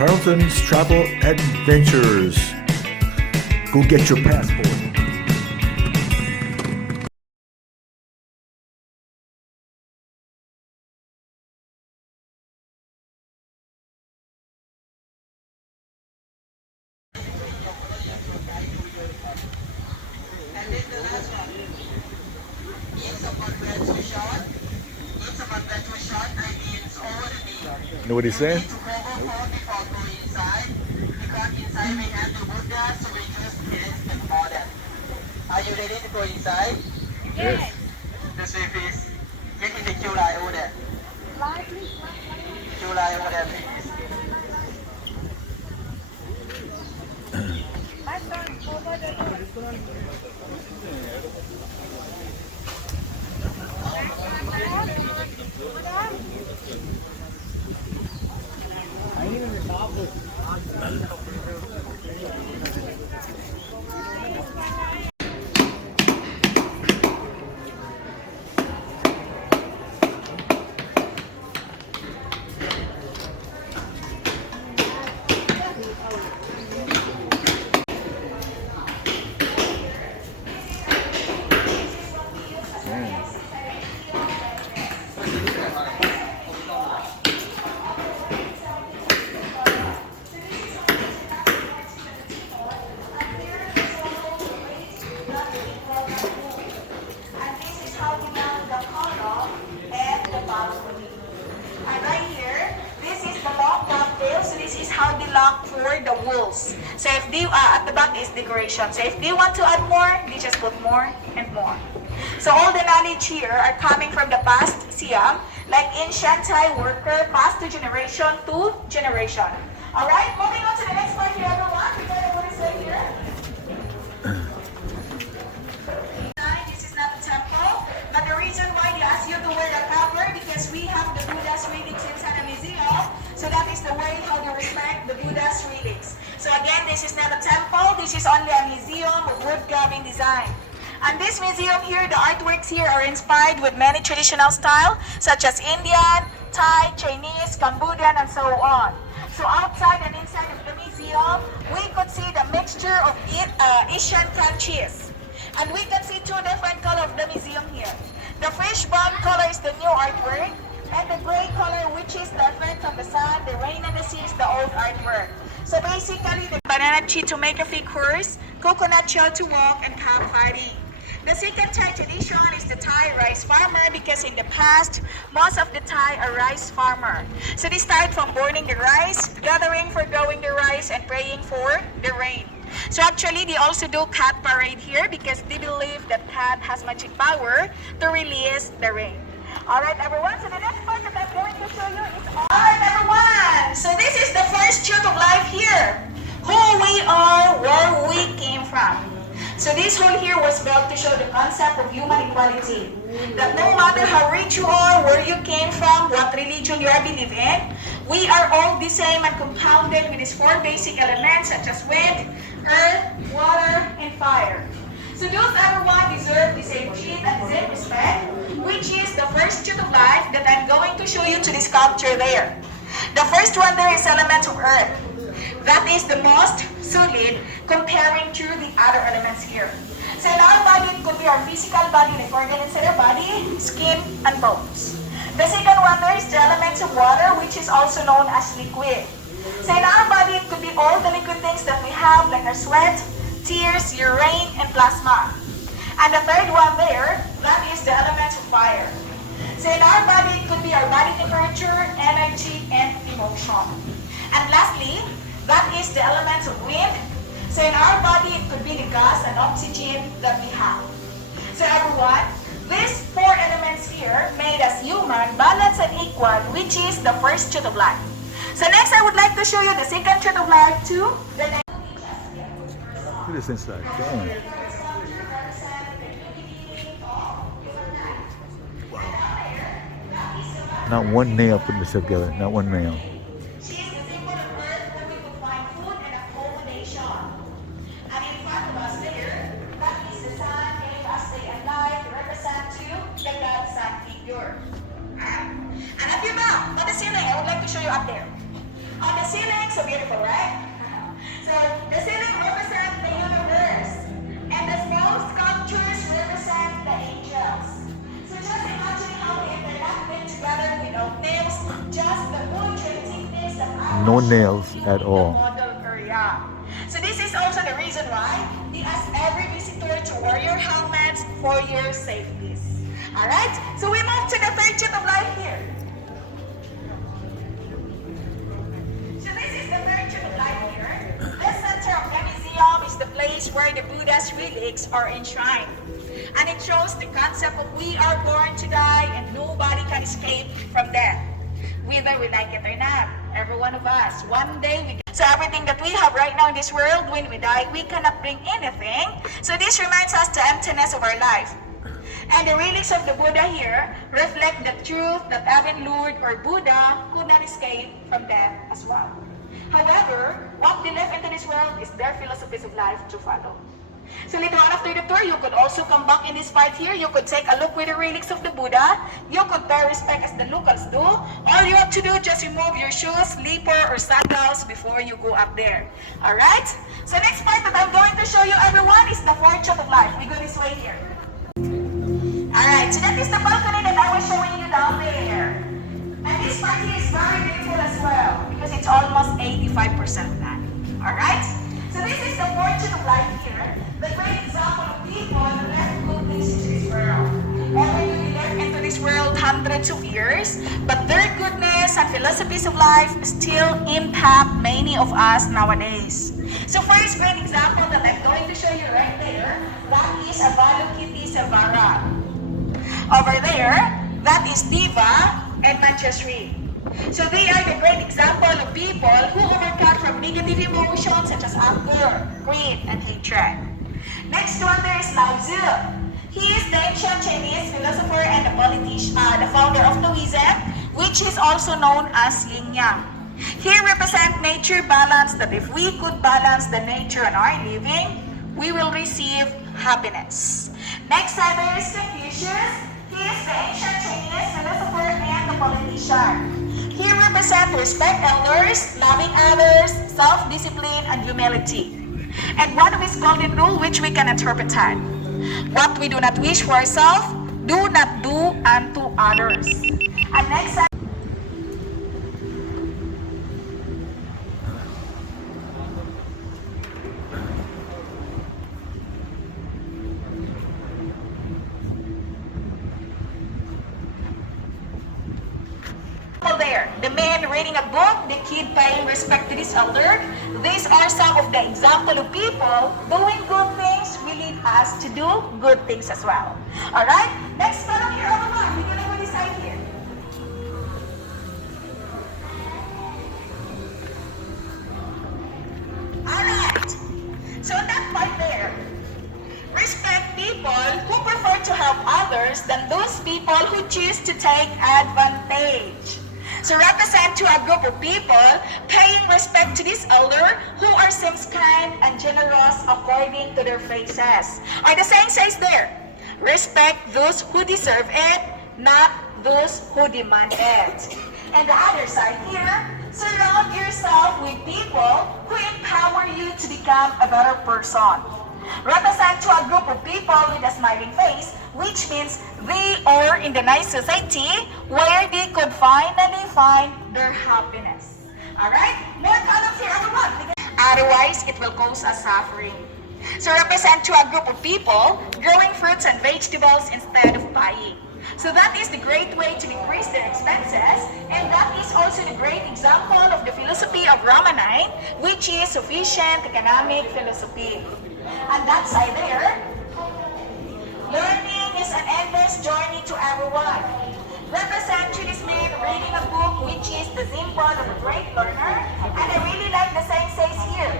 Carlton's Travel Adventures. Go get your passport. Know what he's saying? Are you ready to go inside? Yes. The safe is get in the queue line over there. Queue line over there, please. How they lock for the walls. So if they at the back is decoration. So if they want to add more, they just put more and more. So all the knowledge here are coming from the past Siam, like ancient Thai worker, passed to generation to generation. All right, moving on to the next part here, everyone. We got what is right here. This is not a temple, but the reason why they ask you to wear a cover because we have the Buddha's relics inside the museum. So that is the way how they respect the Buddha's relics. So again, this is not a temple. This is only a museum of wood carving design. And this museum here, the artworks here are inspired with many traditional styles such as Indian, Thai, Chinese, Cambodian, and so on. So outside and inside of the museum, we could see the mixture of Asian countries. And we can see two different colors of the museum here. The fish bone color is the new artwork, and the gray color, which is the effect of the sun, the rain, and the sea, is the old artwork. So basically, the banana tree to make a fig horse, coconut shell to walk, and campfighting. The second Thai tradition is the Thai rice farmer because in the past, most of the Thai are rice farmer. So they start from burning the rice, gathering for growing the rice, and praying for the rain. So actually, they also do cat parade here because they believe that cat has magic power to release the rain. Alright everyone, so the next part that I'm going to show you is alright everyone! So this is the first truth of life here. Who we are, where we came from. So this hole here was built to show the concept of human equality. That no matter how rich you are, where you came from, what religion you are believing, we are all the same and compounded with these four basic elements such as wind, earth, water, and fire. So those everyone deserve the same treat and the same respect, which is the first truth of life that I'm going to show you to the sculpture there. The first one there is element of earth. That is the most solid comparing to the other elements here. So in our body, it could be our physical body, like organs in our body, skin, and bones. The second one there is the elements of water, which is also known as liquid. So in our body, it could be all the liquid things that we have, like our sweat, tears, urine, and plasma. And the third one there, that is the elements of fire. So in our body, it could be our body temperature, energy, and emotion. And lastly, that is the elements of wind. So in our body, it could be the gas and oxygen that we have. So everyone, these four elements here made us human, balanced, and equal, which is the first truth of life. So next, I would like to show you the second truth of life too. Look at this inside. Damn. Wow. Not one nail putting this together. Not one nail. She is the symbol of earth where we could find food and accommodation. And in front of us there, that is the sun, gave us day and night to represent to the God sun figure. And up your mouth, not the ceiling. I would like to show you up there. On the ceiling, so beautiful, right? So the ceiling represents the universe, and the small sculptures represent the angels. So just imagine how they interacted together without nails, just the wood techniques that I No was nails showing at you all. in the model area. So this is also the reason why we ask every visitor to wear your helmets for your safeties. Alright, so we move to the third tip of life here. So this is the third tip of life here. The center of the museum is the place where the Buddha's relics are enshrined. And it shows the concept of we are born to die and nobody can escape from death. Whether we like it or not, every one of us, one day we. So everything that we have right now in this world, when we die, we cannot bring anything. So this reminds us the emptiness of our life. And the relics of the Buddha here reflect the truth that even Lord or Buddha could not escape from death as well. However, what they left into this world is their philosophies of life to follow. So later on after the tour, you could also come back in this part here. You could take a look with the relics of the Buddha. You could pay respect as the locals do. All you have to do, just remove your shoes, slipper, or sandals before you go up there. Alright? So next part that I'm going to show you everyone is the fourth shot of life. We go this way here. Alright, so that is the balcony that I was showing you down there. And this part here is very beautiful as well because it's almost 85% land. Alright? So this is the fortune of life here. The great example of people who left good things into this world. Although they left into this world hundreds of years, but their goodness and philosophies of life still impact many of us nowadays. So first great example that I'm going to show you right there, that is Avalokiteshvara Savara. Over there, that is Diva and Manjashri. So they are the great example of people who overcome from negative emotions such as anger, greed, and hatred. Next one there is Lao Tzu. He is the ancient Chinese philosopher and the founder of Taoism, which is also known as Yin Yang. He represents nature balance, that if we could balance the nature and our living, we will receive happiness. Next time there is Confucius. He is the ancient Chinese philosopher and the politician. He represents respect elders, loving others, self-discipline, and humility. And one of his golden rule, which we can interpret that: what we do not wish for ourselves, do not do unto others. And next time, there, the man reading a book, the kid paying respect to this elder. These are some of the example of people doing good things will lead us to do good things as well. Alright? Next column here, everyone. We're gonna go this side here. Alright. So in that part there, respect people who prefer to help others than those people who choose to take advantage. So represent to a group of people paying respect to this elder who are seems kind and generous according to their faces. Or the saying says there, respect those who deserve it, not those who demand it. And the other side here, surround yourself with people who empower you to become a better person. Represent to a group of people with a smiling face, which means they are in the nice society where they could finally find their happiness. Alright? More columns here, everyone. Otherwise, it will cause us suffering. So represent to a group of people growing fruits and vegetables instead of buying. So that is the great way to decrease their expenses, and that is also the great example of the philosophy of Ramanine, which is sufficient economic philosophy. And that side there, learning is an endless journey to everyone. Represent to this man reading a book, which is the symbol of a great learner, and I really like the saying says here,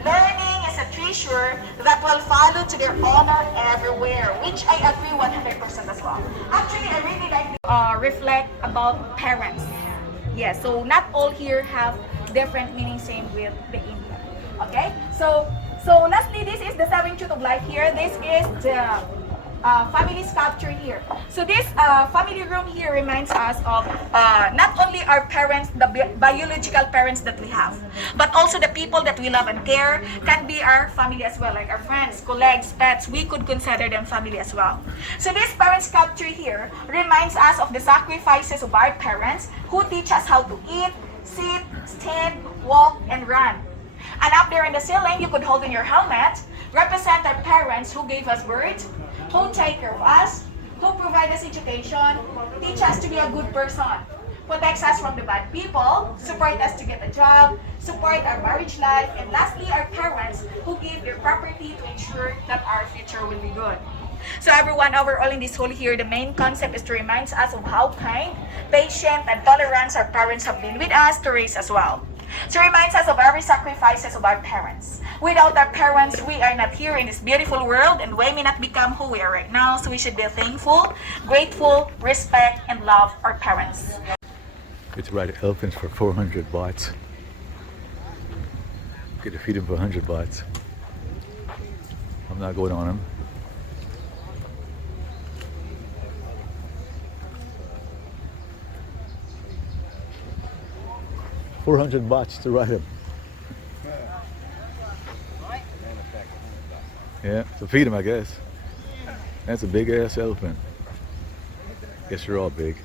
learning is a treasure that will follow to their honor everywhere, which I agree 100% as well. Actually, I really like to reflect about parents. Yes, so not all here have different meanings, same with the Indian. Okay, so lastly, this is the seventh truth of life here. This is the family sculpture here. So this family room here reminds us of not only our parents, the biological parents that we have, but also the people that we love and care can be our family as well, like our friends, colleagues, pets. We could consider them family as well. So this parent sculpture here reminds us of the sacrifices of our parents who teach us how to eat, sit, stand, walk, and run. And up there in the ceiling, you could hold in your helmet, represent our parents who gave us birth, who take care of us, who provide us education, teach us to be a good person, protects us from the bad people, support us to get a job, support our marriage life, and lastly, our parents who give their property to ensure that our future will be good. So everyone, overall in this whole here, the main concept is to remind us of how kind, patient, and tolerant our parents have been with us to raise as well. So it reminds us of every sacrifices of our parents. Without our parents, we are not here in this beautiful world and we may not become who we are right now. So we should be thankful, grateful, respect, and love our parents. Get to ride elephants for 400 bahts. Get to feed them for 100 bahts. I'm not going on them. $400 to ride him. Yeah, to feed him, I guess. That's a big ass elephant. Guess you're all big.